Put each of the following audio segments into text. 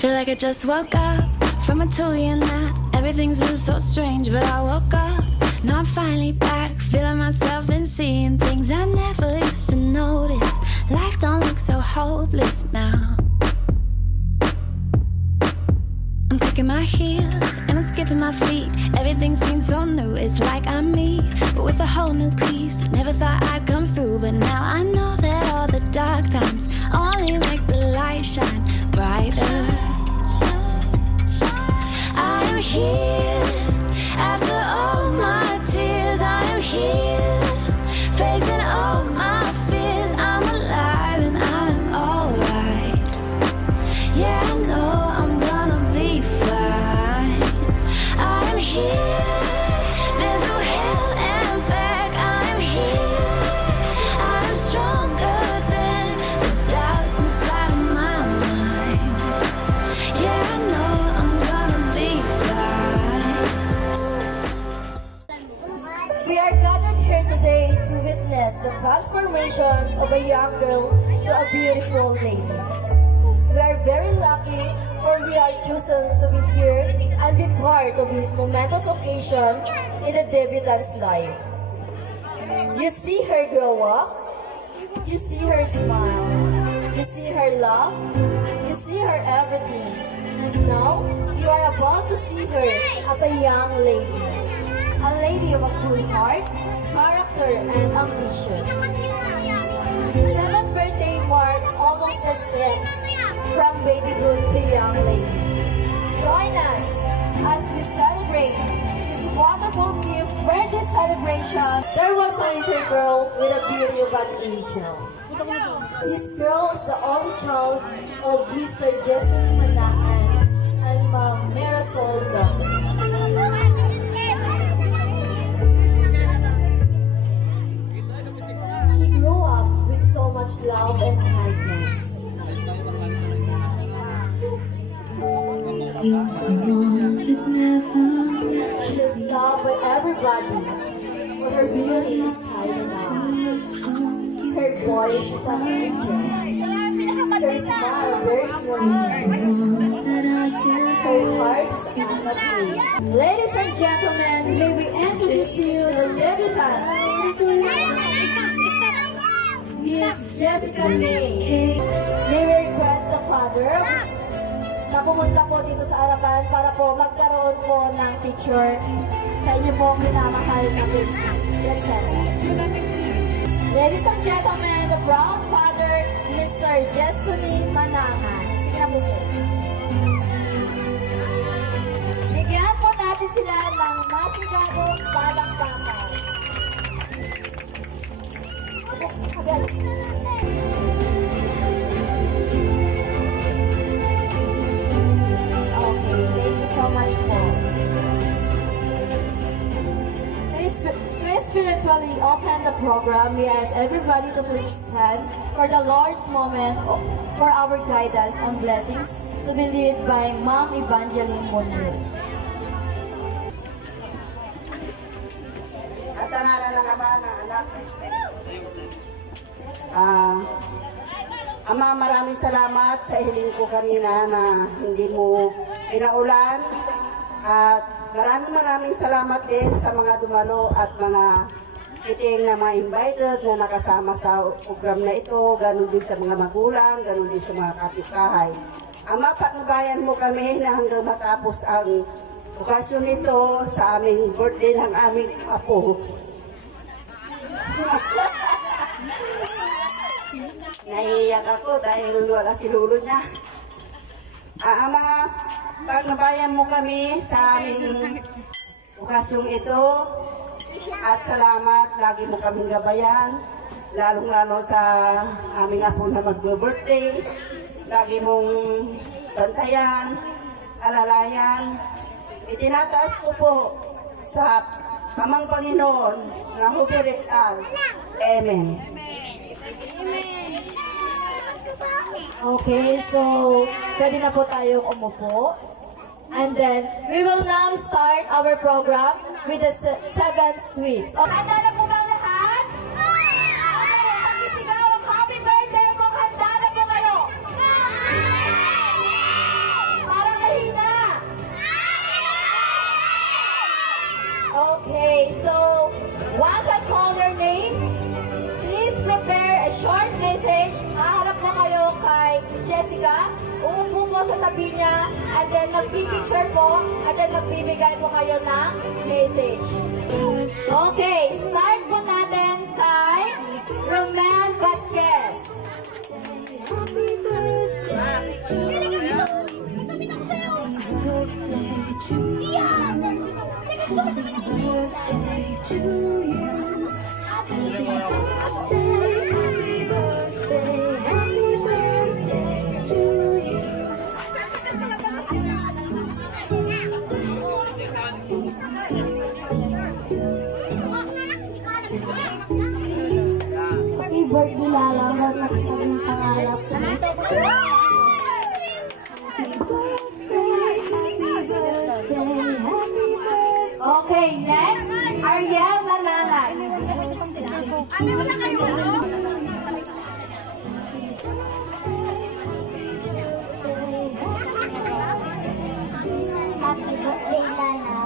Feel like I just woke up from a 2-year nap. Everything's been so strange, but I woke up. Now I'm finally back, feeling myself and seeing things I never used to notice. Life don't look so hopeless now. I'm clicking my heels and I'm skipping my feet. Everything seems so new, it's like I'm me, but with a whole new piece. Never thought I'd come through, but now I know that all the dark times only make the light shine brighter. I am here after all my tears. I am here facing all my fears. I'm alive and I'm alright. Yeah, I know I'm gonna be fine. I am here, been through hell and back. I am here, I'm stronger than the doubts inside of my mind. Yeah, I know I'm gonna be fine. We are gathered here today to witness the transformation of a young girl to a beautiful lady. We are very lucky, for we are chosen to be here and be part of this momentous occasion in the debutante's life. You see her grow up, you see her smile, you see her laugh, you see her everything, and now you are about to see her as a young lady. A lady of a good heart, character, and ambition. 7th birthday marks almost the steps from babyhood to young lady. Join us as we celebrate this wonderful gift birthday celebration. There was a little girl with a beauty of an angel. This girl is the only child of Mr. Jesony Manahan and Ma'am Marisol Dong. Grew up with so much love and kindness. She is loved by everybody for her beauty inside and out. Her voice is an angel. Her smile very slowly. Her heart is a kind of blue. Ladies and gentlemen, may we introduce to you the debutante. Miss Jessica May. May we request the father na pumunta po dito sa harapan para po magkaroon po ng picture sa inyo pong minamahal na prinsesa. Ladies and gentlemen, the proud father, Mr. Jesony Manahan. Sige na po sir. Bigyan po natin sila ng masigabong palakpakan. Okay, thank you so much po. Please spiritually open the program. We ask everybody to please stand for the Lord's moment for our guidance and blessings to be led by Ma'am Evangeline Munoz. Sa ngalan ng Ama, ng Anak, Ama, maraming salamat sa hiling ko kanina na hindi mo pinaulan, at maraming salamat din sa mga dumalo at mga kiting na mga invited na nakasama sa program na ito, ganun din sa mga magulang, ganun din sa mga kapitbahay. Ama, patnubayan mo kami na hanggang matapos ang okasyon nito sa aming birthday ng aming apo. Naiiyak ako dahil wala si lulo niya. Ama, pagnabayan mo kami sa aming okasyong ito, at salamat, lagi mo kaming gabayan, lalong-lalo sa aming apo na mag-birthday. Lagi mong bantayan, alalayan. Itinataas ko po sa Amang Panginoon na Hubirisal. Amen. Okay, so pwede na po tayong umupo. And then, we will now start our program with the 7 sweets. Okay, handa na po ba lahat? Okay, pag-isigaw ang happy birthday kung handa na po kayo. Uupo po sa tabi niya, and then magpipicture po, and then magbibigay po kayo ng message. Okay, start po natin kay Romel Vasquez. Happy birthday, Lala. Huwag makasabing pangalap ko. Okay, next, Ariel Mananay. Happy birthday, Lala.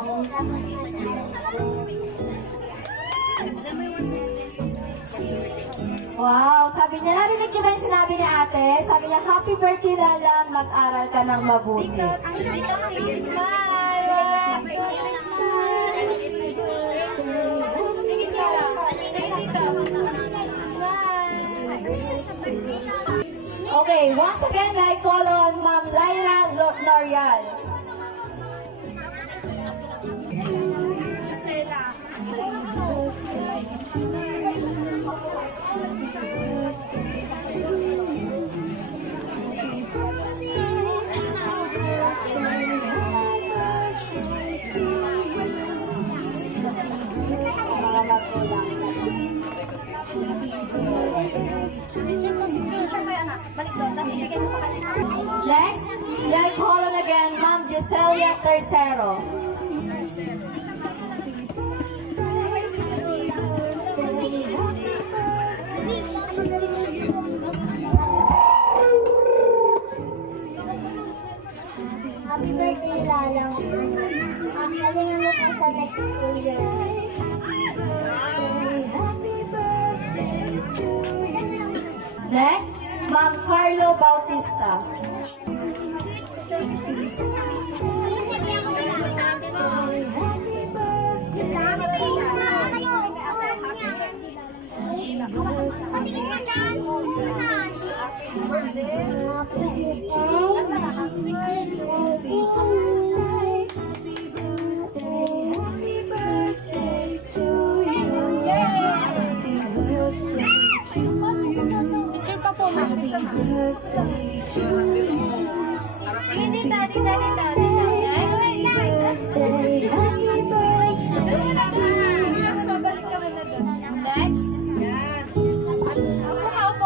Wow, sabi niya, narinig niyo ba yung sinabi ni ate? Sabi niya, happy birthday, Lala, mag-aral ka ng mabuti. Okay, once again, may I call on Ma'am Lyra Norial. Next, may I call on again Ma'am Giselia Tercero. Happy birthday, Lala. Galingan mo po sa next school year. Next, Ma'am Carlo Bautista.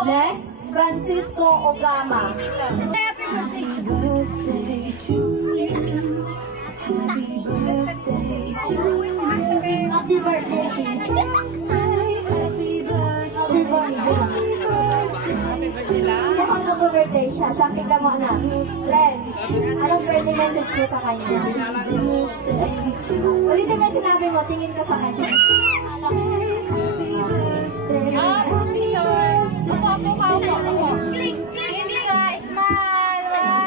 Next, Francisco Ogama. Happy birthday. Happy birthday. Hindi ako nag-birthday siya. Siya, tignan mo na. Ren, anong birthday message mo sa kanya? Ulitin mo yung sinabi mo, tingin ka sa kanya.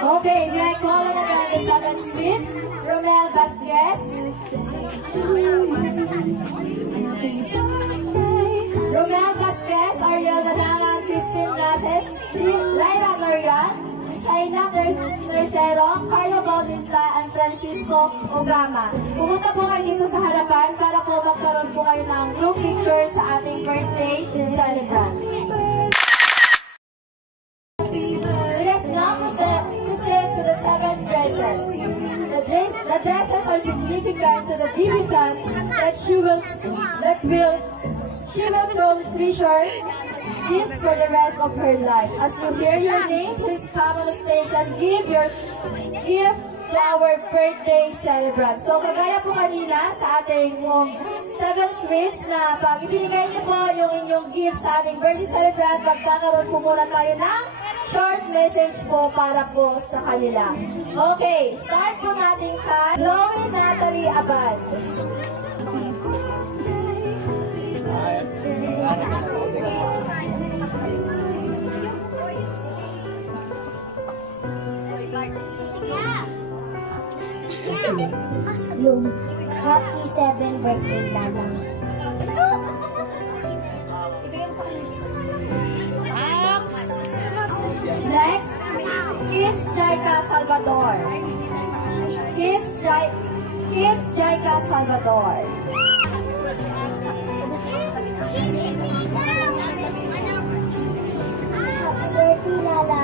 Okay, may I call on again the 7 Sweets, Romel Vasquez. Romel Vasquez, Ariel Manangan, Christine Naces, Lyra Norial, Isaina Tercero, Carlo Bautista, and Francisco Ogama. Pumunta po kayo dito sa harapan para po magkaroon po kayo ng group picture sa ating birthday celebrant. Let us now proceed to the 7 dresses. The dresses are significant to the debutant that she will truly treasure this for the rest of her life. As you hear your name, please come on the stage and give to our birthday celebrant. So, kagaya po kanina sa ating 7 sweets na pag ibinigay niyo po yung inyong gift sa ating birthday celebrant, magkakaroon po muna tayo ng short message po para po sa kanila. Okay, start po natin kay Chloe Natalie Abad. Yung happy 7th birthday Lala. Next, Kids Jaika Salvador. Kids Jaika Salvador. Happy birthday Lala.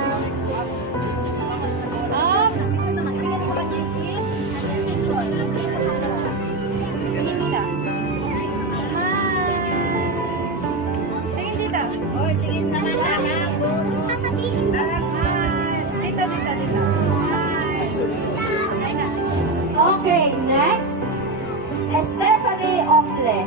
Okay, next, Stephanie Ople.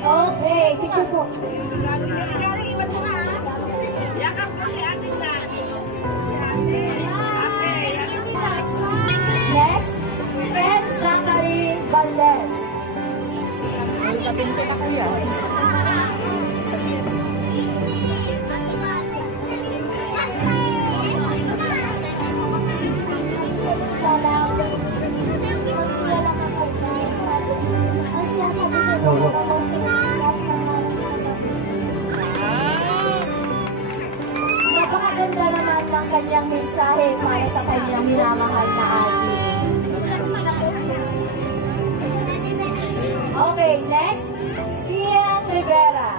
Okay, picture po. Next, Ken Zachary Valdez. Napakaganda naman ng kanyang mensahe para sa kanyang minamahal na ate. Okay, next, Kian Rivera.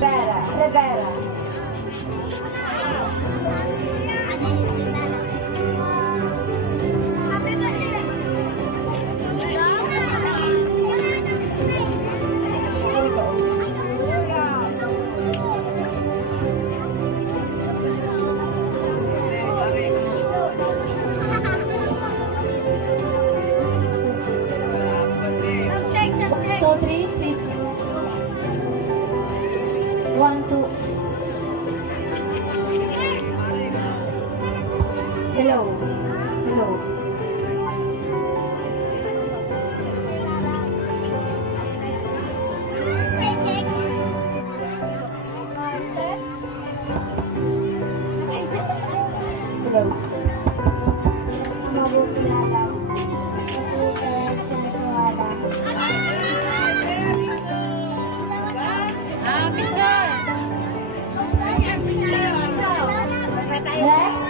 Rivera. Here we go. Two, three, three. 1, 2. Hello. Hello. Mabuti Lala. Kasi Wala. Next,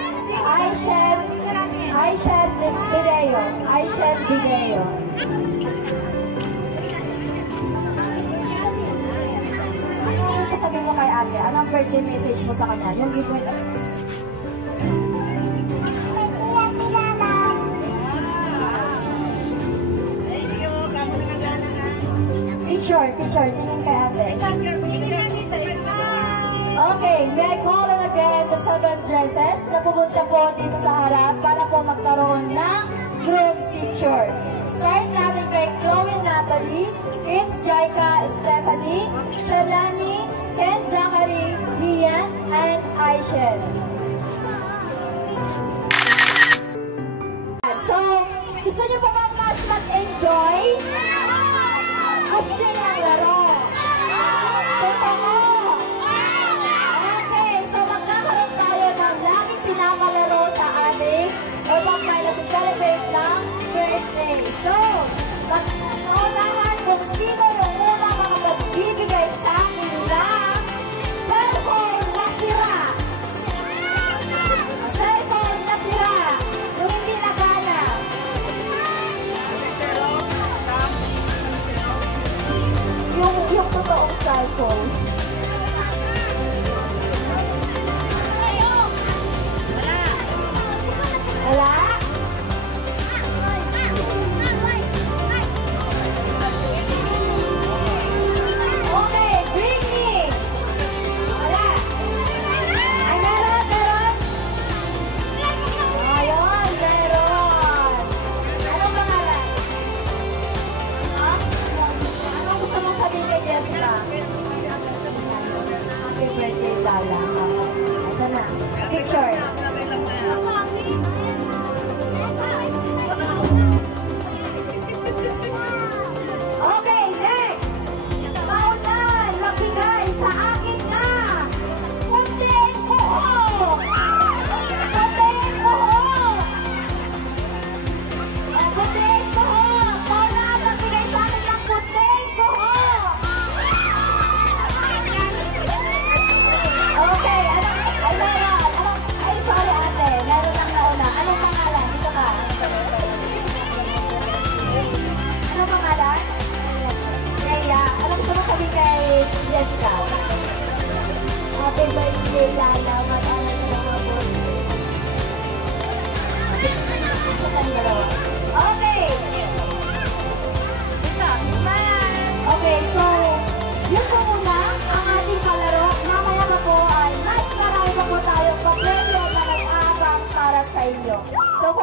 Aishel Video. Ano sasabihin mo kay ate? Anong birthday message mo sa kanya? Yung gift mo ito. Picture. Tingin kay ate. Okay, may I call on again the 7 dresses na pumunta po dito sa harap para po magkaroon ng group picture. Start natin kay Chloe Natalie, Kids Jaika Stephanie, Shalani, Ken Zachary, Lian, and Aishel. So, gusto niyo po ba mas mag-enjoy? Gusto niyo ng laro? Totoo! Okay, so magkakaroon tayo ng laging pinakalaro sa ating or pag may nasa-celebrate ng birthday. So, mag-unahan kung sino yung unang mga magbibigay sa akin ng cellphone na sira. Cellphone na sira. Kung hindi nagana. Yung totoong cellphone. Wala?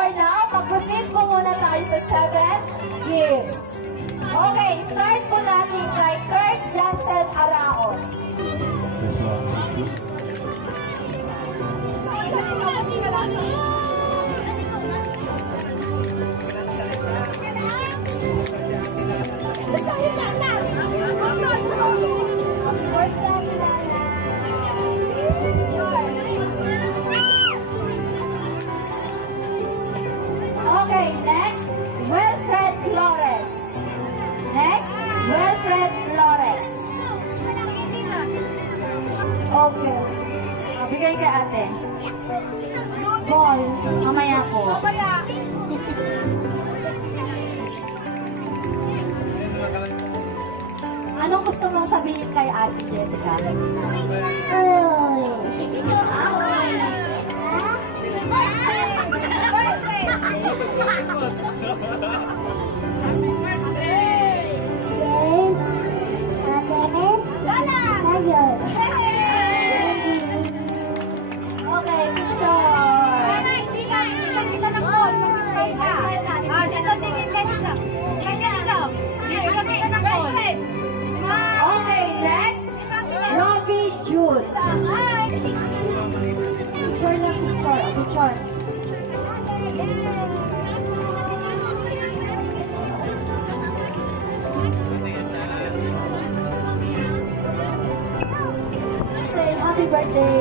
for now, mag-proceed po muna tayo sa 7 gifts. Okay, start po natin kay Kurt Jansen Araos. Okay, next, Wilfred Flores. Next, Wilfred Flores. Okay. Bigay ka ate. Ball. Mamaya po. Anong gusto mong sabihin kay ate Jessica? Okay, picture. Okay, next, Robbie Jude. Picture na picture. Say happy birthday.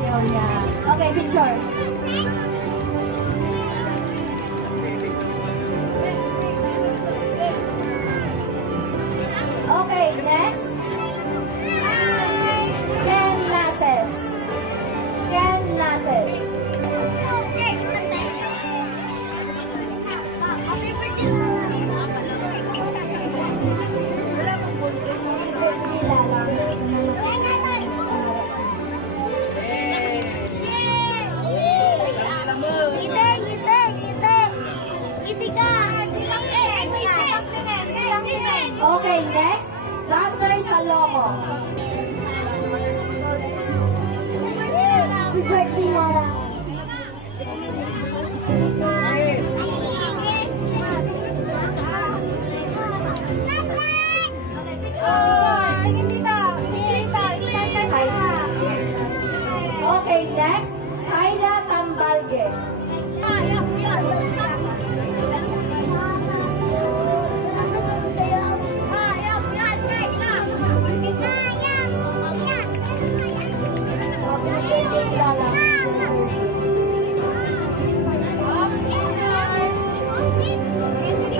Yun yan. Okay, picture. Okay, next. Ken Nases. Ken Nases. Okay, next, Sander Salomo. Happy birthday, Mara. Okay, next, Kyla Tambalge.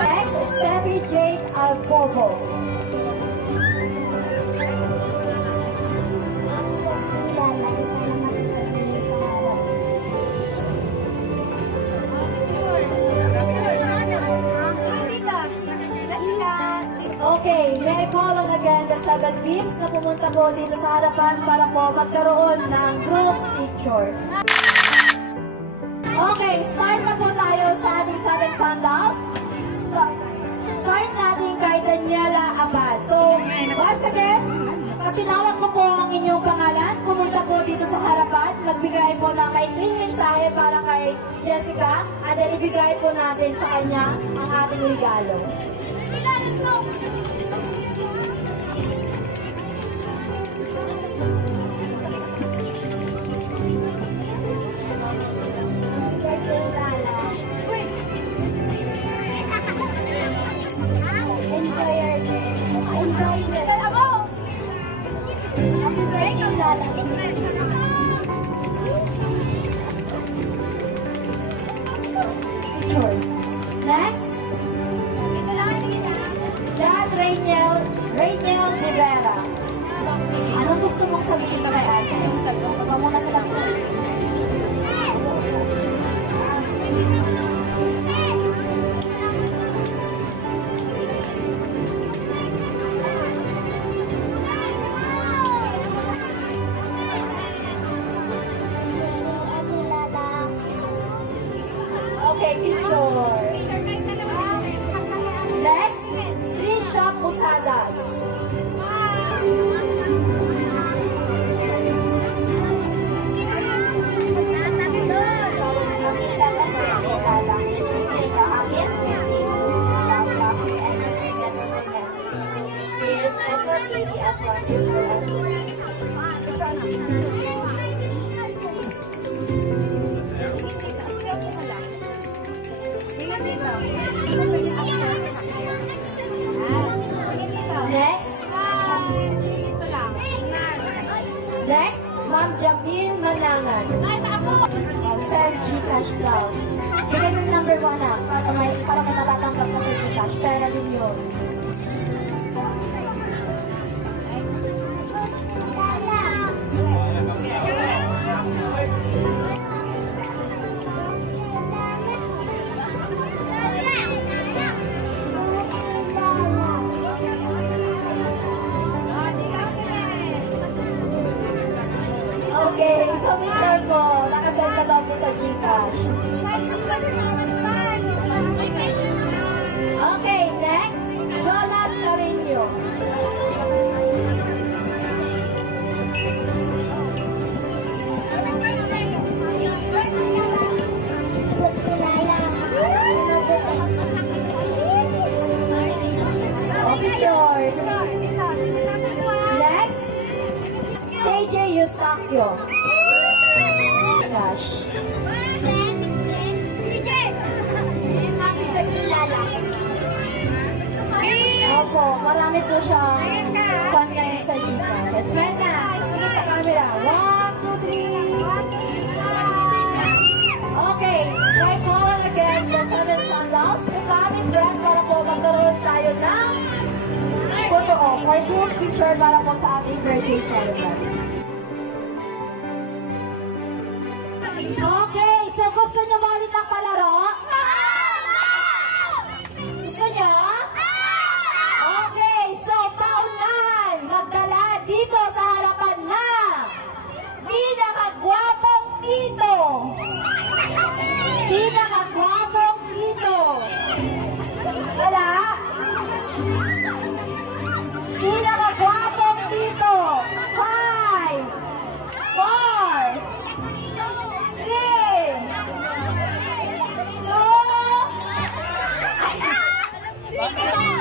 Next, Steffi Jade Albobo. Okay, may call on again the 7 gifts na pumunta po dito sa harapan para po magkaroon ng group picture. Okay, start na po tayo sa ating 7 sandals. Start natin kay Daniela Abad. So, once again, pag tinawag ko po ang inyong pangalan, pumunta po dito sa harapan, magbigay po ng maikling mensahe para kay Jessica, at then ibigay po natin sa kanya ang ating regalo. Enjoy your day. Enjoy it. Happy birthday, Lala. Picture. Next. John Rainiel De Vera. Anong gusto mong sabihin na kay ate? Huwag ka muna sa laptop. Okay, picture. Next, Trisha Posadas. Gcash daw. Bigay mo yung number mo na para may natatanggap ka sa Gcash. Pera din yun. Okay, so picture ko, nakasend na lang po sa Gcash. Okay, next, Jonas Carino. Oh, picture. Next, CJ Eustachio. Gosh. Opo, marami po siyang fan ngayon sa Gcash. Smell na. Tingin sa camera. 1, 2, 3. Okay. Try call again the 7 sandals. Gamit brand para po magkaroon tayo ng photo or group picture para po sa ating birthday celebrant. Okay, so gusto niyo ba ulit ng palaro? Gusto niyo? Okay, so paunahan, magdala dito sa harapan na pinakagwapong tito. Pinakagwapong tito. Wala? Pinakagwapong tito. 5, 4, 3, 2.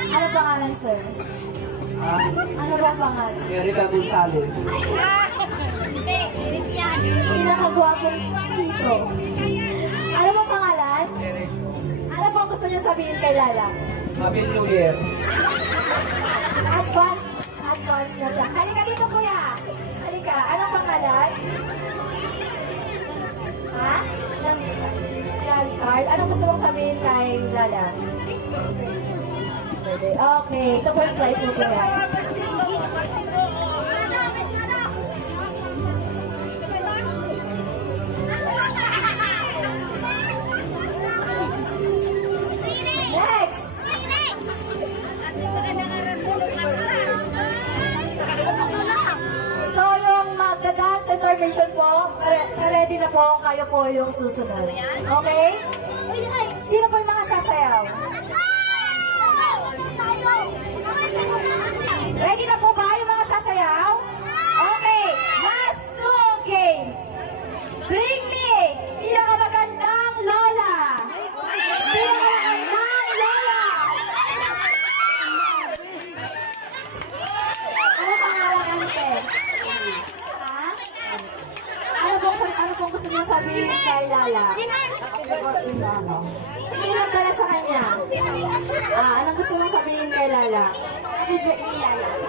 Ano pangalan, sir? Ano ba pangalan? Erika Gonzalez. Pinakagwapong tito. Ano ba pangalan? Ano ba gusto niyo sabihin kay Lala? Happy New Year. Advance na siya. Halika dito, kuya. Halika. Anong pangalan? Ha? Card. Anong gusto mong sabihin kay Lala? Okay. Ito po yung price mo, kuya. Next! So, yung magda-dance intermission po, ready na po, kayo po yung susunod. Okay? Sino po yung mga sasayaw? Ready na po ba yung mga sasayaw? Okay, last 2 games. Bring me pinakamagandang lola. Pinakamagandang lola. Ano pangalan, ante? Ha? Ano pong gusto niyo sabihin kay Lala? Sige, nagdala sa kanya. Anong gusto mong sabihin kay Lala?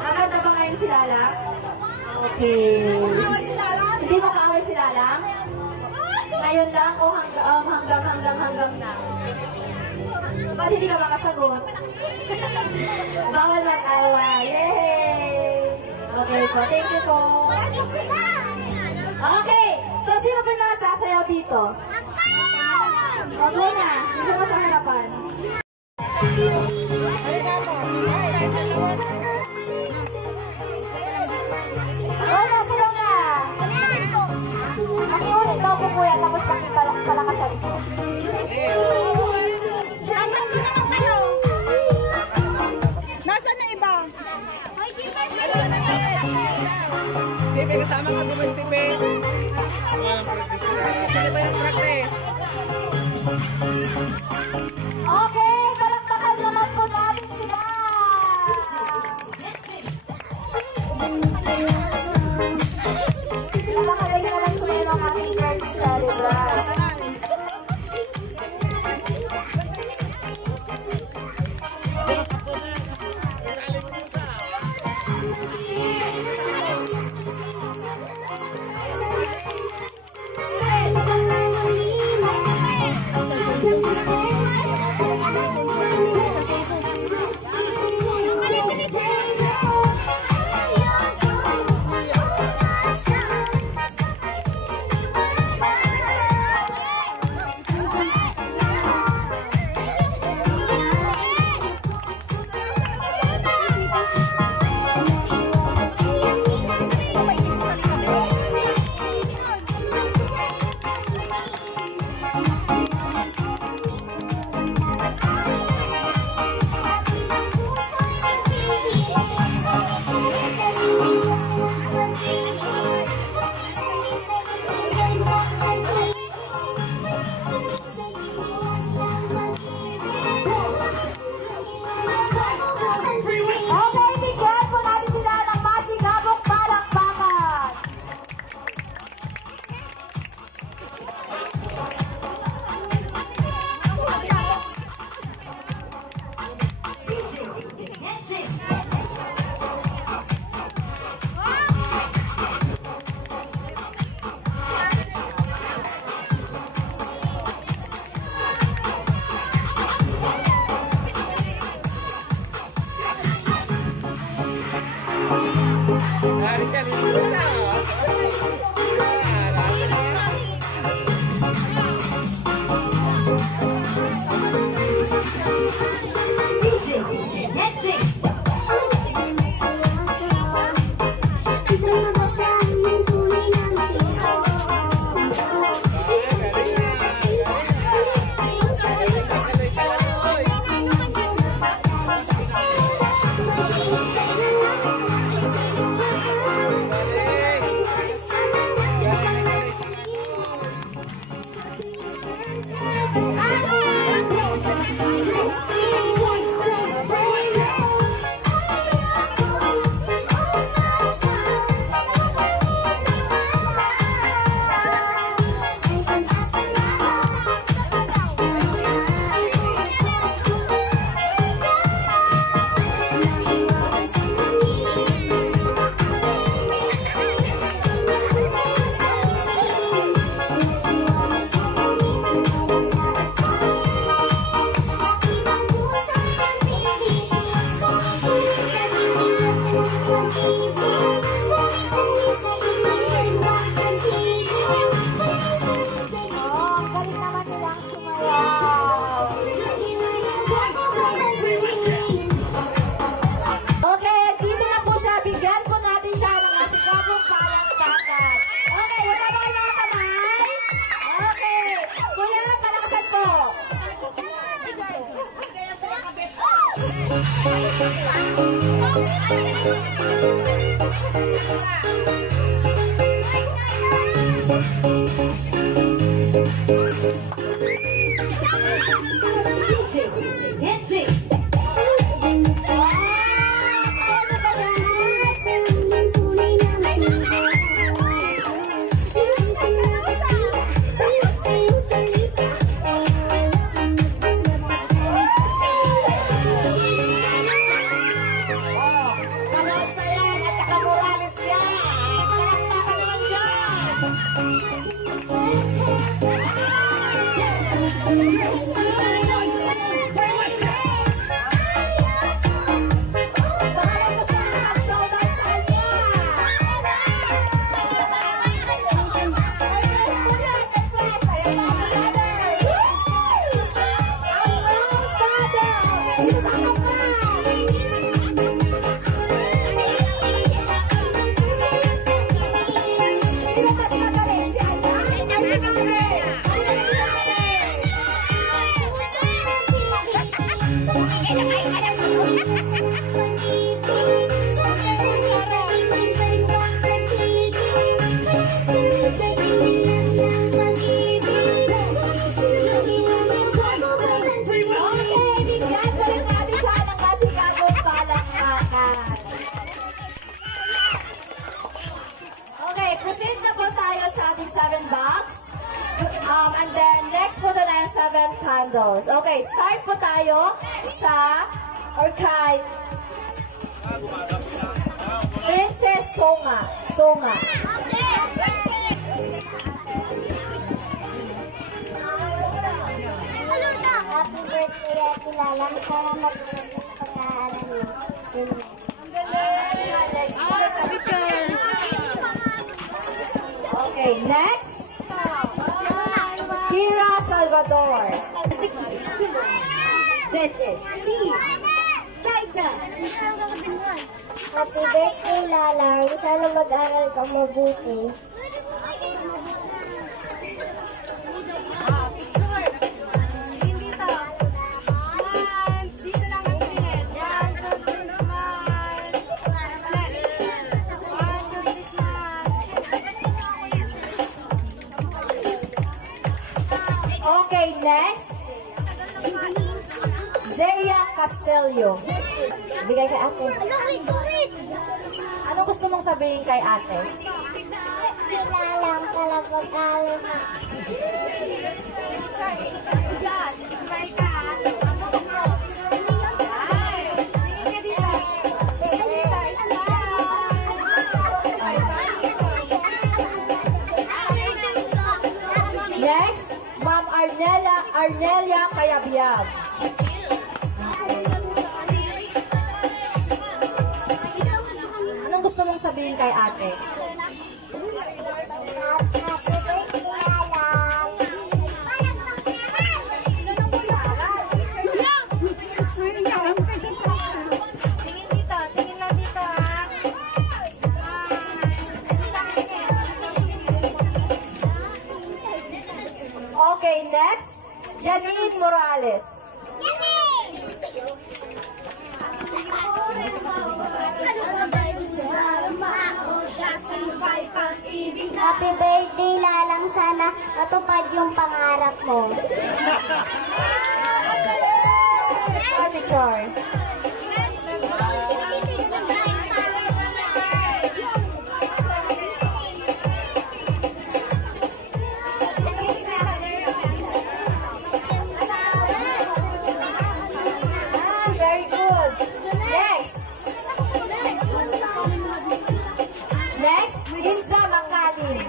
Maganda ba ngayon si Lala? Okay. Hindi mo kaaway si Lala? Ngayon lang o hanggang na? Ba't hindi ka makasagot? Bawal mag-away. Yay! Okay po. Thank you po. Okay. So, sino po yung mga sasayaw dito? O, go na. Gusto mo sa harapan. Wala, sila na. Makiulit daw po kuya, tapos makipalakas sa ito. Nasaan na iba? Steve, kasama ka ba, Steve? Sino ba yung practice? Okay, palakpakan naman po natin sila. Napakagaling naman sumayon ang ating birthday celebrant. Kalosa yan at saka Morales yan. Palakpakan naman dyan. Pangalan ko sa mga showdown sa kanya. May press po yan, may press. Ayan na, brother. Ang round brother. Dito sa harapan. Sino mas magaling? Si Ana? Si Mare? Halika na dito, Okay, bigyan ko lang natin siya ng masigabong palakpakan. Okay, proceed na po tayo sa ating 7 box. And then, next po na yung 7 candles. Okay, start po tayo sa, or kay Princess Songa. Songa. Happy birthday, Ate Lalang. Sana matulog yung pag-aaral mo. Okay, next. Kira Salvador. Happy birthday, Lalang. Sana mag-aral ka mabuti. Okay, next. Zeya Castelio. Bigay kay ate. Anong gusto mong sabihin kay ate? Lalang ka lang mag-aral na. Next, Ma'am Arnelia Kayabyab. Anong gusto mong sabihin kay ate? Happy birthday, Lalang. Okay, next, Janine Morales. Happy birthday, Lalang. Sana matupad yung pangarap mo. Picture. Very good. Next. Next, Inza Makalin.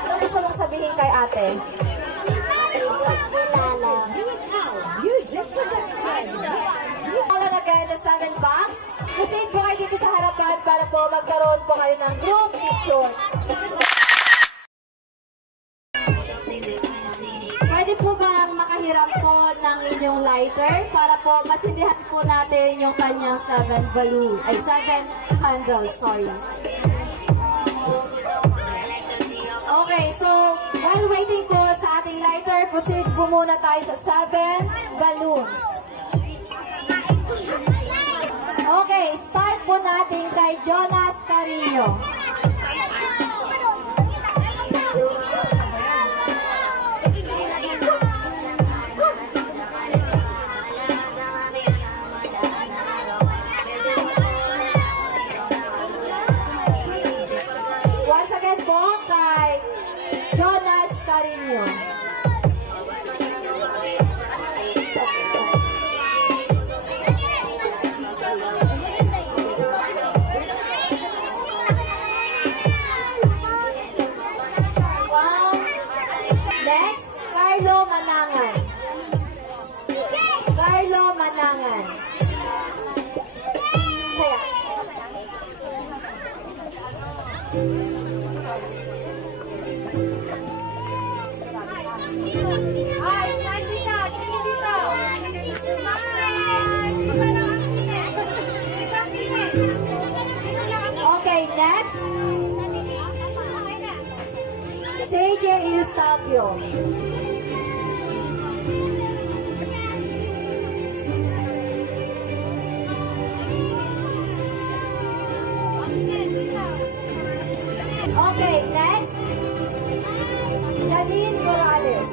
Ano gusto mong sabihin kay ate? Lalang. Follow again the 7 box. Proceed po kayo dito sa harapan para po magkaroon po kayo ng group picture. Pwede po bang makahiram po ng inyong lighter para po masindihan po natin yung kanyang 7 candles, sorry. Okay, so while waiting po sa ating lighter, proceed po muna tayo sa 7 balloons. Okay, start po natin kay Jonas Carino. Once again po kay Jonas Carino. Next, Carlo Manangan. Carlo Manangan. Siya. Okay, next. Sergio Eustachio. Okay, next. Janine Morales.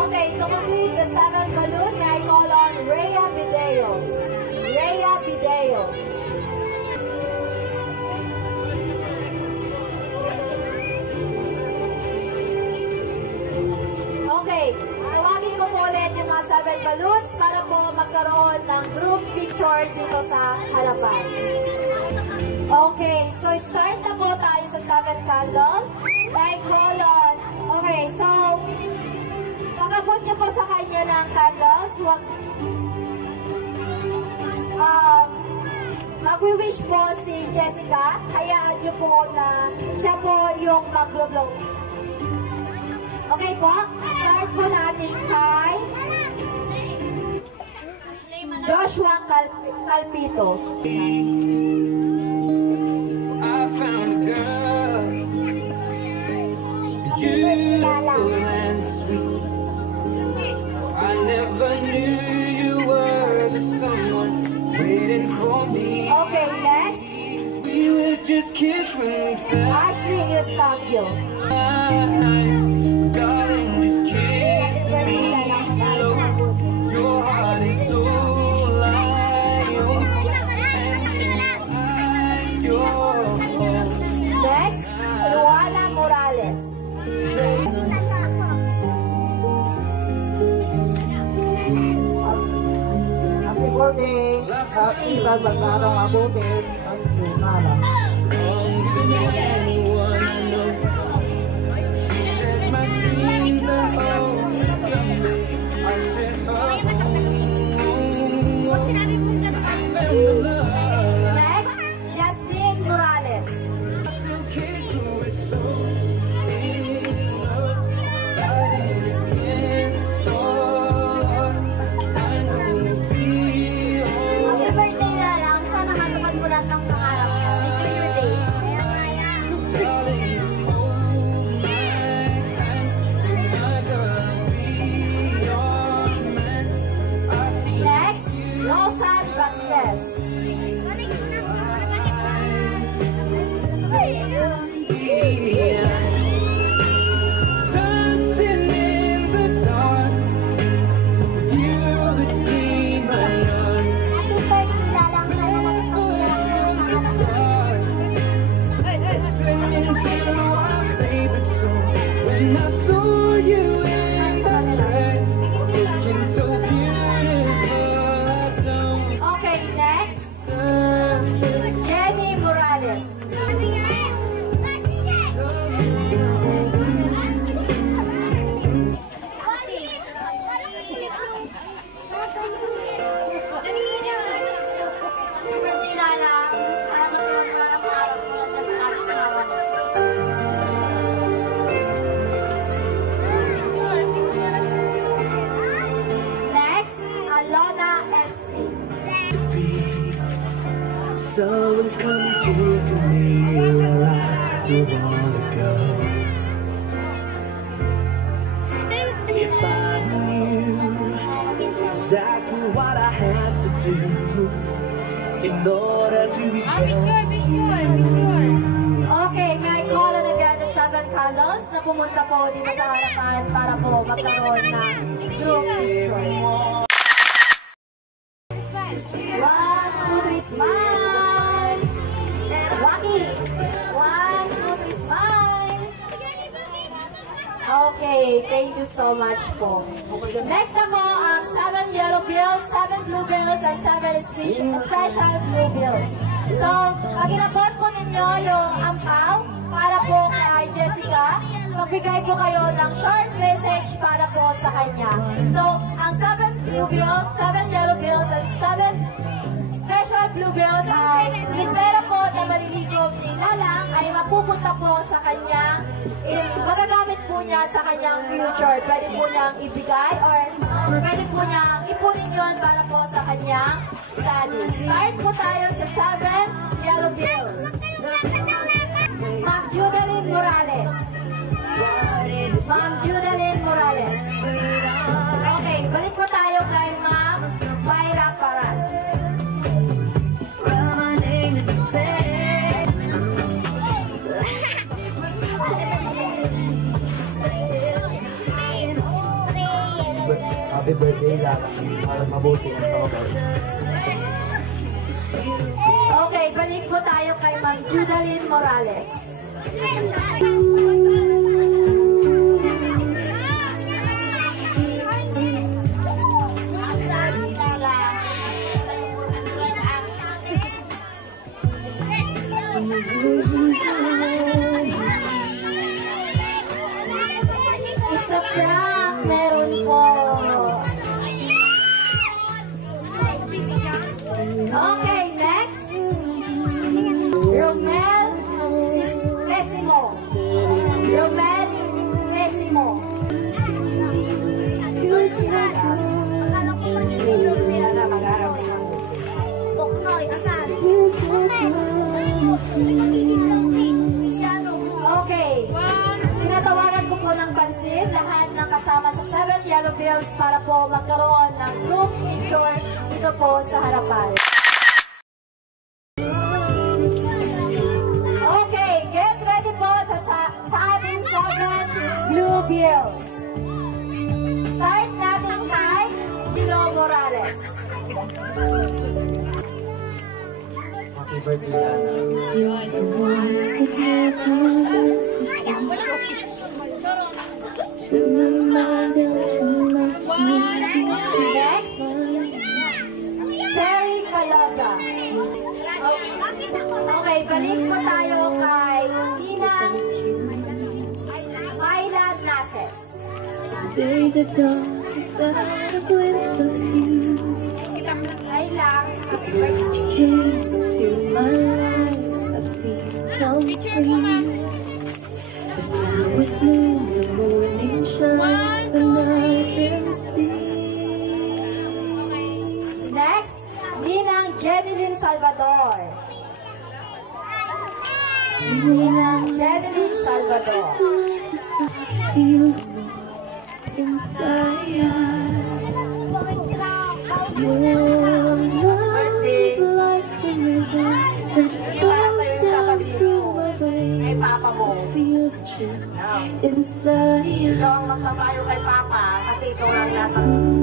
Okay, to complete the 7th balloon, may I call on Rhea Bideo. Rhea Bideo. Okay, tawagin ko po ulit yung mga 7 balloons para po magkaroon ng group picture dito sa harapan. Okay, so start na po tayo sa 7 candles. May I call on. Okay, so pag-abot niyo po sa kanya ng candles, wag magwi-wish po si Jessica. Hayaan niyo po na siya po yung mag-blow. Okay po, start po natin kay Joshua Calpito. I found a girl, beautiful and sweet. I never knew you were the someone waiting for me. Okay, next. We were just kids when we fell. Ashley Eustachio. Darling, just kiss me slow. Your heart is so light, and your eyes, Next, Luana Morales. Happy birthday! Happy mag-araw abutin ang mama. anyone I know. She shares my dreams and hopes someday I'll share her home. Remember love, Next, Jasmine Morales. kids who were so in love, fighting against all. I know we'll be Happy birthday, Lalang. Sana matupad mo lahat ng pangarap mo. Enjoy your day. Kaya nga yan. darling, hold my hand. I gotta be your man. I see Next, Rosan Vasquez. dancing in the dark. You between my arms. Happy birthday, Lalang. Sana matupad mo lahat ng pangarap mo. Singing to our favorite song. When I saw you in that dress, looking so beautiful, I don't Okay, next, deserve Jenny Morales. still wanna go. If I knew exactly what I have to do in order to be Okay, may I call on again the 7 candles na pumunta po dito sa harapan para po magkaroon ng group picture. 1, 2, 3, smile! Waki! 1, 2, 3, smile! Okay, thank you so much po. Next na po ang 7 yellow bills, 7 blue bills, and 7 special blue bills. So, pag inabot po ninyo yung ampaw para po kay Jessica, magbigay po kayo ng short message para po sa kanya. So, ang 7 blue bills, 7 yellow bills, and 7 special blue bills ay yung pera po na maliligog ni Lalang ay mapupunta po sa kanyang, magagamit po niya sa kanyang future. Pwede po niyang ibigay or pwede po niyang ipunin yun para po sa kanyang studies. Start po tayo sa 7 yellow bills. Ma'am Judeline Morales. Ma'am Judeline Morales. Okay, balik po tayo kay Ma'am Mayra Paras. Happy birthday lang. Para mabuti ang pagkakas. Okay, balik po tayo kay Ma'am Judeline Morales. It's a prank, meron po. Okay, next. Romel Pesimo. Romel Pesimo. Sila na mag-arap ko ng Boknoy, asan? Okay. Tinatawagan ko po ng pansin lahat ng kasama sa 7 yellow bills para po magkaroon ng group picture dito po sa harapan. Okay, get ready po sa ating 7 blue bills. Start natin kay Dilo Morales. Happy birthday lang. Next, Terry Caloza. Okay, balik po tayo kay Ninang Myla Nases. Days are gone without a glimpse of you. Myla, happy birthday. Came to my life, I feel complete. But now with moon, the morning shines and I can see. Next, Ninang Jeneline Salvador. Ninang Jeneline Salvador. Feel inside. Your love is like a river that flows down through my Kay veins. Papa mo. Feel the chill inside. Ito ang magpapayo kay Papa kasi ito lang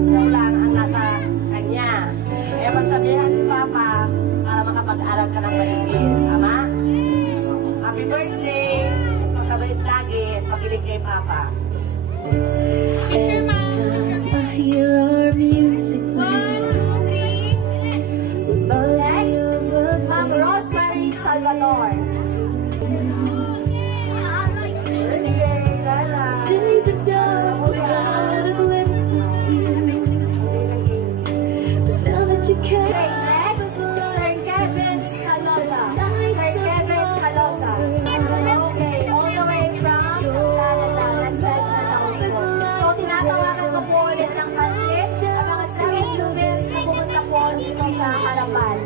kulang ang nasa kanya. Kaya magsabihan si Papa para makapag-aral ka ng maigi. Tama? Happy birthday! Magkabait lagi at pakilig kay Papa. Every time I hear our music play, Next, Ma'am Rosemary Salvador. Birthday, Lala! days are done without a glimpse of you. But now that you came, Okay, next, Sir Kevin Calosa. Sir Kevin Calosa. Okay, all the way from Canada. Nag-send na daw po. So, tinatawagan ko po ulit ng pansit ang mga 7 blue bills na pumunta po dito sa harapan.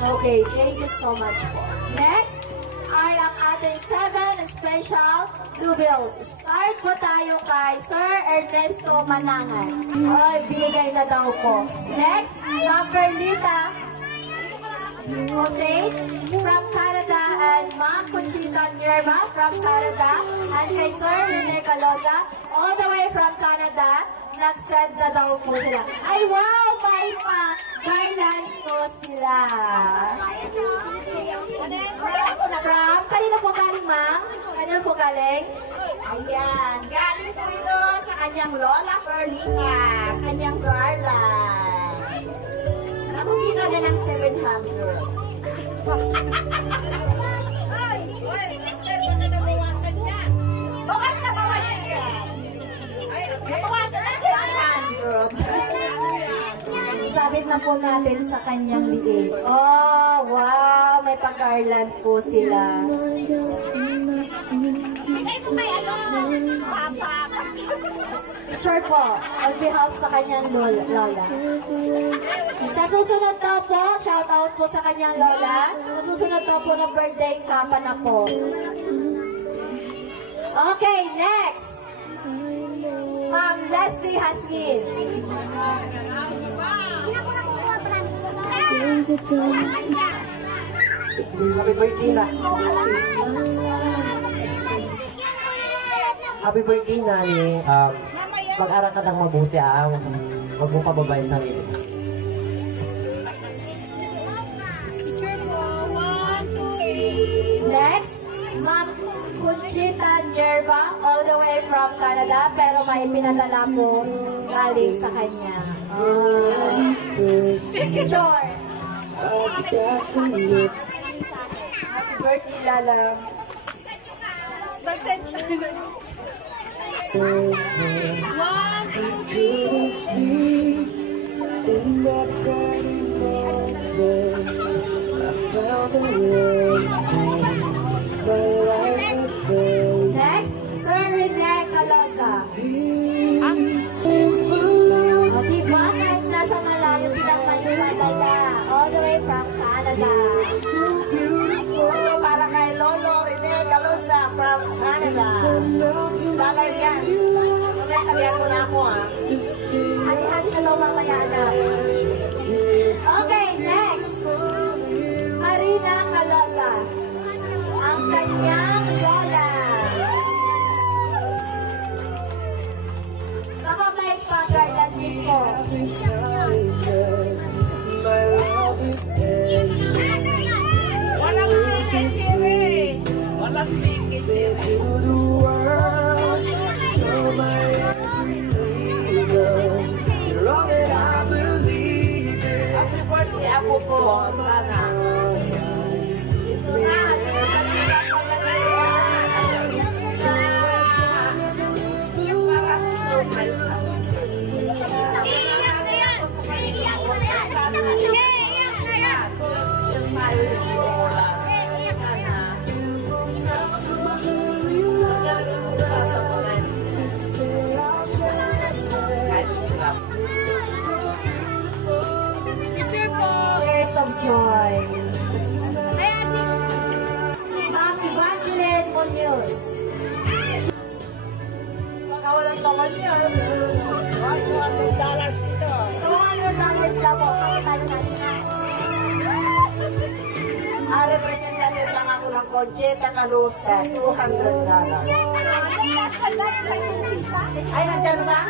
Okay, thank you so much po. Next, ay ang ating 7 special bluebills. Start po tayo kay Sir Ernesto Manangan. Ay, binigay na daw po. Next, Perlita Jose from Canada and Ma'am Conchita Nierva from Canada and kay Sir Rene Caloza all the way from Canada. Nag-send na daw po sila. Ay wow! May pa garland po sila. From, kanina po galing ma'am? Kanina po galing? Ayan, galing po ito sa kanyang Lola Perlita, kanyang garland. Nakukita na ng 700. Sister, baka nabawasan yan. Bawas na bawas yan. Nabawasan na 700. Sabit na po natin sa kanyang liig. Oh, wow! May pag-garland po sila. Bigay mo may ano, papa. Picture po, on behalf sa kanyang lola. Sa susunod daw po, shout out po sa kanyang lola. Sa susunod daw po ng birthday, kapa na po. Okay, next! Ma'am Leslie Hasmin. Happy birthday na. Happy birthday na ni. Mag-aral ka ng mabuti huwag mong pababayin sarili. Next, Ma'am Conchita Nierva, all the way from Canada, pero may pinadala po galing sa kanya. Picture! Happy birthday, Lala. Next, Sir Rene Caloza. O, diba? Kahit nasa malayo silang maniwadala. All the way from Canada. Para kay Lolo Rene Caloza from Canada. Dollar yan. Kaya ko na ako Hati-hati na daw mamaya, anak. Okay, next. Marina Caloza. Ang kanyang lola. Baka may pag-garland din po. Walang pingin, Siri. Walang pingin, Siri. Happy birthday ako po. Sana. Ito na. Surprise na. Tears of joy. Ma'am Evangeline Munoz. Baka walang laman yan. $100 ito. $200 lang po. Pakitalo natin na. Representative lang ako ng Conchita Caloza. $200. Ay, nandyan ba?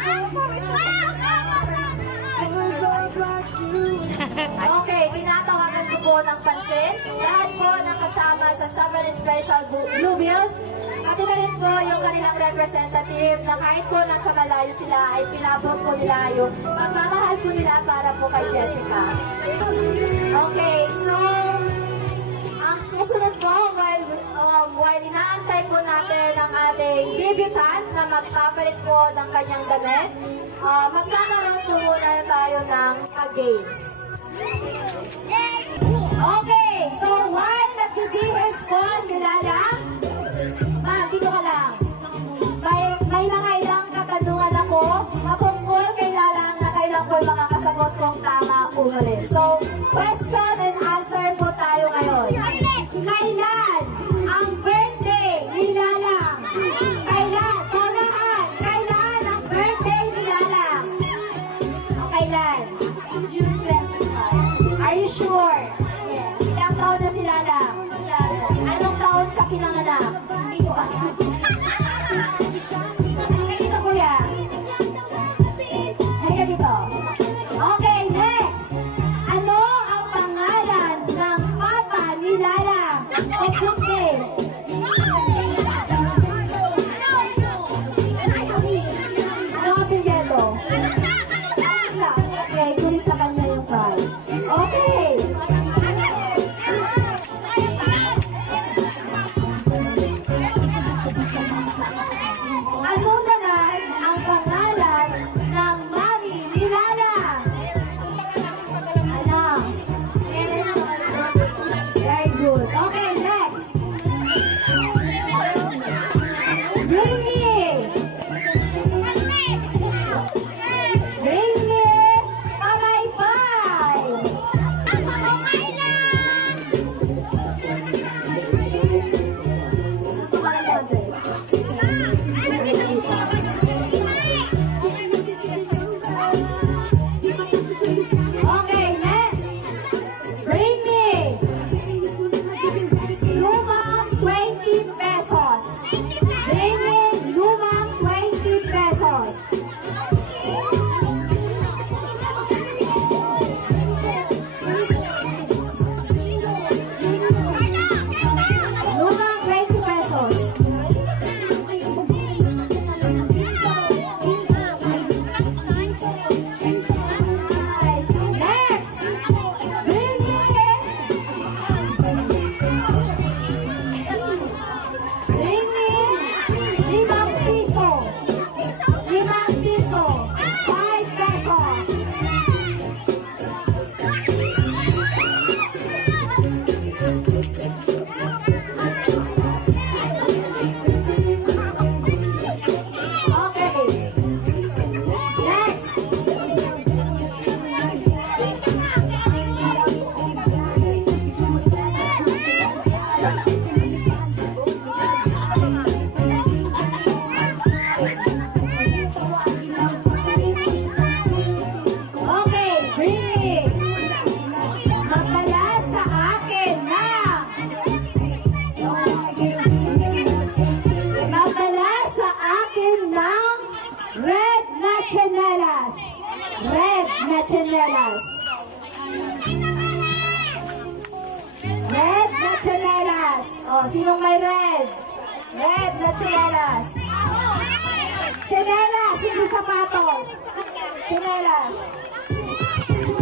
Okay, tinatawagan ko po ng pansin. Lahat po nakasama sa 7 Special Bluebills. Pati na rin po yung kanilang representative na kahit po nasa malayo sila ay pinabot po nila yung pagmamahal po nila para po kay Jessica. Okay, so ang susunod po while inaantay po natin ang ating debutant na magpapalit po ng kanyang damit, magkakaroon po muna tayo ng games. Okay, so while nagbibihis po sila lang, ma'am, dito ka lang. May mga ilang katanungan ako patungkol kay Lalang na kailan po yung mga kasagot kong tama o mali. So, question and answer po tayo ngayon. Kailan siya pinanganak? Hindi ko ba? Dito, kuya. Halika dito. Okay, next. Ano ang pangalan ng papa ni Lala? Complete name. Ano ang apelyido? Okay, kunin sa kanya yung prize. Okay. Ano naman ang pangalan ng mami ni Lala? Ano? Very good. Okay, next. Bring me. Bring me. Bye-bye. Okay, next. Bring me. Lumang 20 pesos. Bring me lumang 20 pesos. Lumang 20 pesos. Next. Bring me. Bring me 5 piso. 5 piso. 5 pesos. Okay. Next. Okay, bring me. Magdala sa akin ng red na tsinelas. Red na tsinelas. Red na tsinelas. Oh, sinong may red? Red na tsinelas. Tsinelas, hindi sapatos. Tsinelas.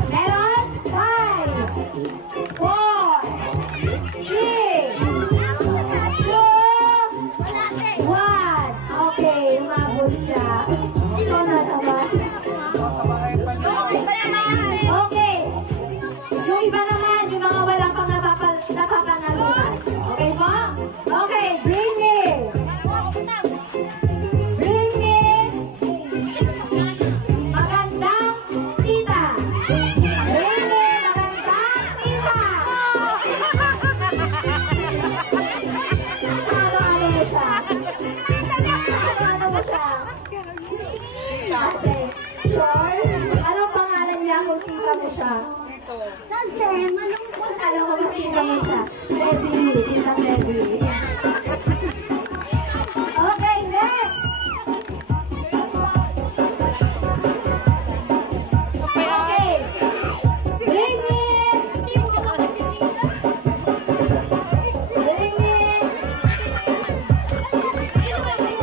Meron? 5, 4, 3, 2, 1. Okay, umabot siya. Sino na naman? Okay. Yung iba naman, yung mga wala pang napapanalunan. Okay po? Okay, bring me. Bring me. Magandang tita. Bring me magandang tita. Ano mo siya? Ano mo siya? Ate, sure? Anong pangalan niya kung tita mo siya? Ano ko ba tita mo siya? Debbie, tita Debbie. Okay, next! Okay! Bring me! Bring me!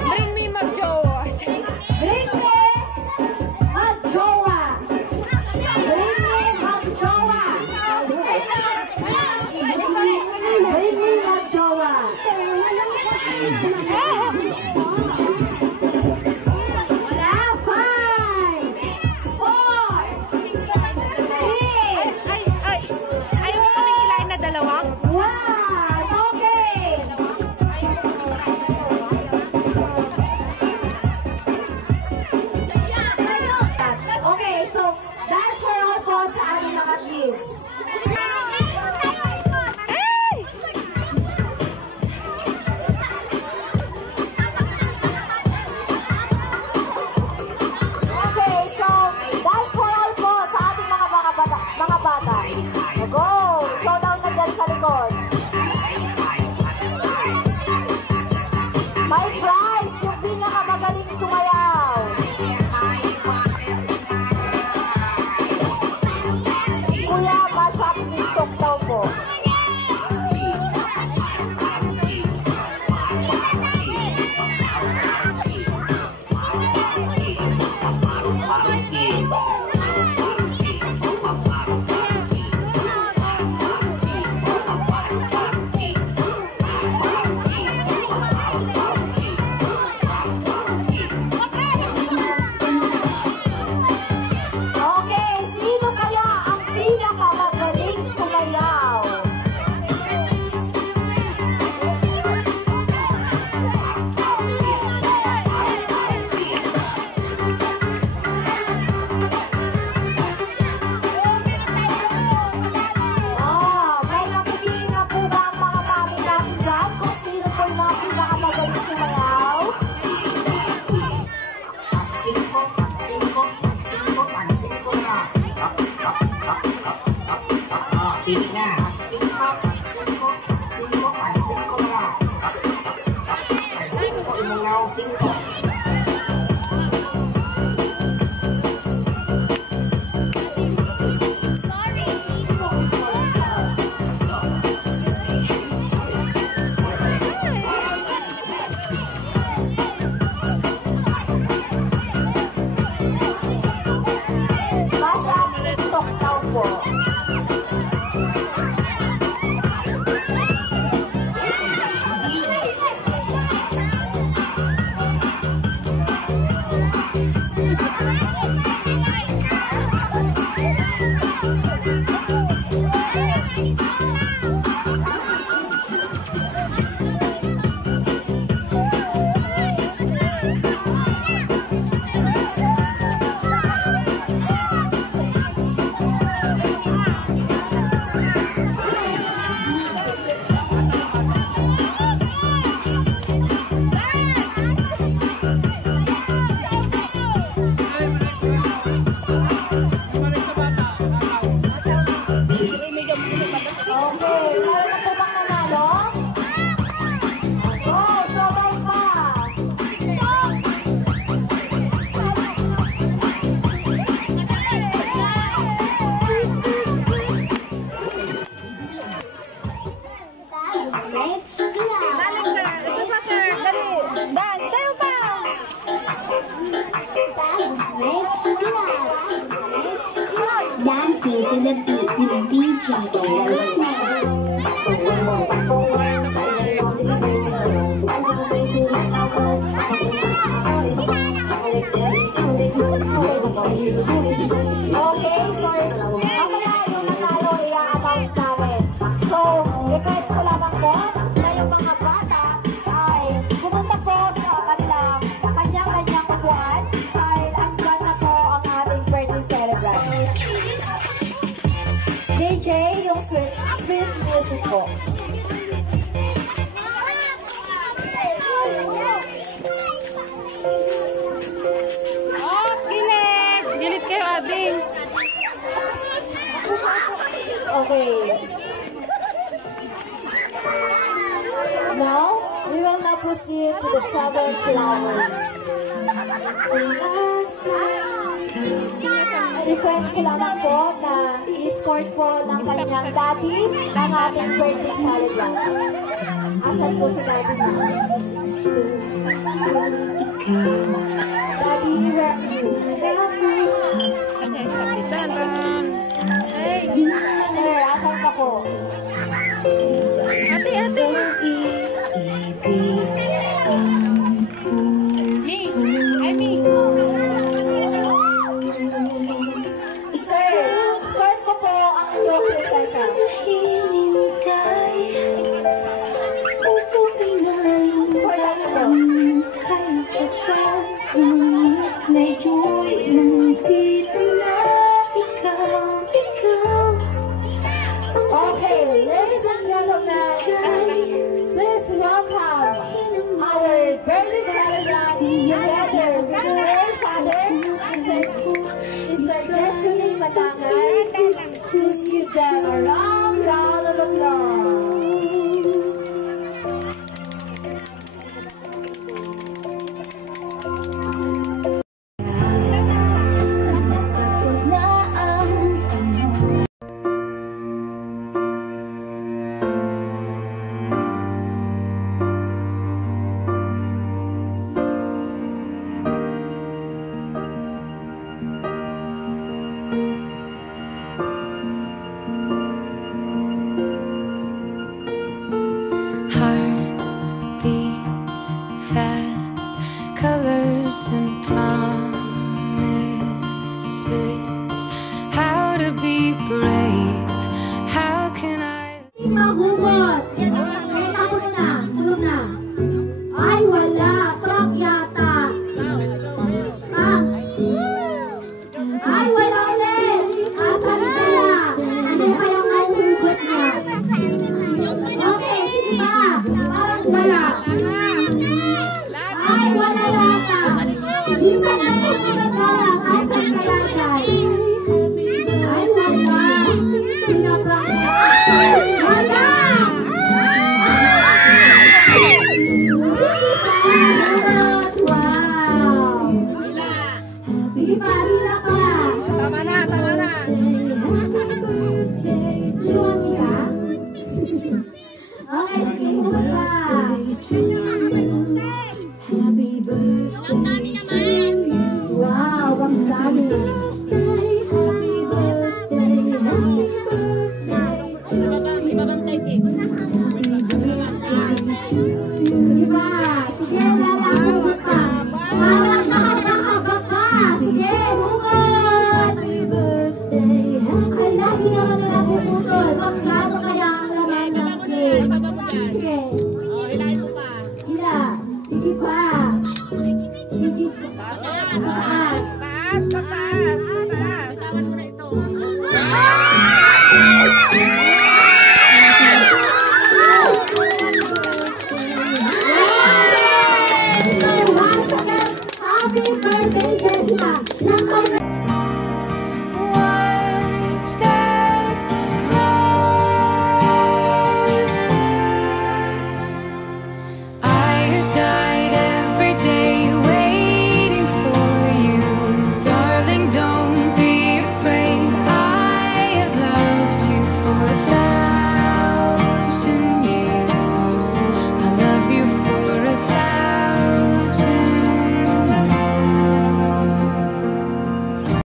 Bring me mag-jowa. Bring me mag-jowa! Bring me mag-jowa! Bring me mag-jowa! Wala! 5, 4, 3, Ayaw mo kami kilain na dalawa? 1. Okay! Okay, so that's for all po sa ating mga kids. May prize, yung pinakamagaling sumayaw. Kuya, mashup TikTok daw po. Okay, sino kaya ang pinakamagaling sumayaw? May napipili na po ba ang mga mami natin dyan kung sino po yung mga pinakamagaling sumayaw? Mashup TikTok daw po. Okay, meron na po bang nanalo? Go, showtime pa! Let's go! Dancing to the beat with DJ Okay, sorry. Mamaya yung nanalo, i-announce namin. So, request ko lamang po na yung mga bata ay pumunta po sa kanilang kanyang-kanyang upuan dahil andyan na po ang ating birthday celebrant. DJ, yung sweet music po. Gilit kayo, Ading. Okay. Now, we will now proceed to the 7 flowers. Request ko lamang po na i-escort po ng kanyang daddy ang ating birthday celebrant. Asan po si daddy na? Daddy, where are you? Sir, asan ka po? Ate. Sir, escort mo po ang iyong prinsesa. Escortan niyo po. Okay, ladies and gentlemen, please welcome our birthday celebrant together with the royal father, Mr. Destiny Matangan. Please give them a round of applause. Ay, wala yata. Minsan ako nagagalang. Asan kaya dyan? Ay, wala. Pinaprak. Ay, wala! Wow! Sige pa, hila pa. Tama na, tama na. Luwag ka? Okay, sige, huwag pa. Ang dami naman. Wow, ang dami. Ibabantay eh. Sige pa. Sige, lalakuha pa. Parang nakakabak pa. Sige, hugot. Ay, hindi naman nila puputol. Magkano kaya ang laman ng cake? Sige. Oh, hilahin mo pa. Hila. Sige pa. Sige pa.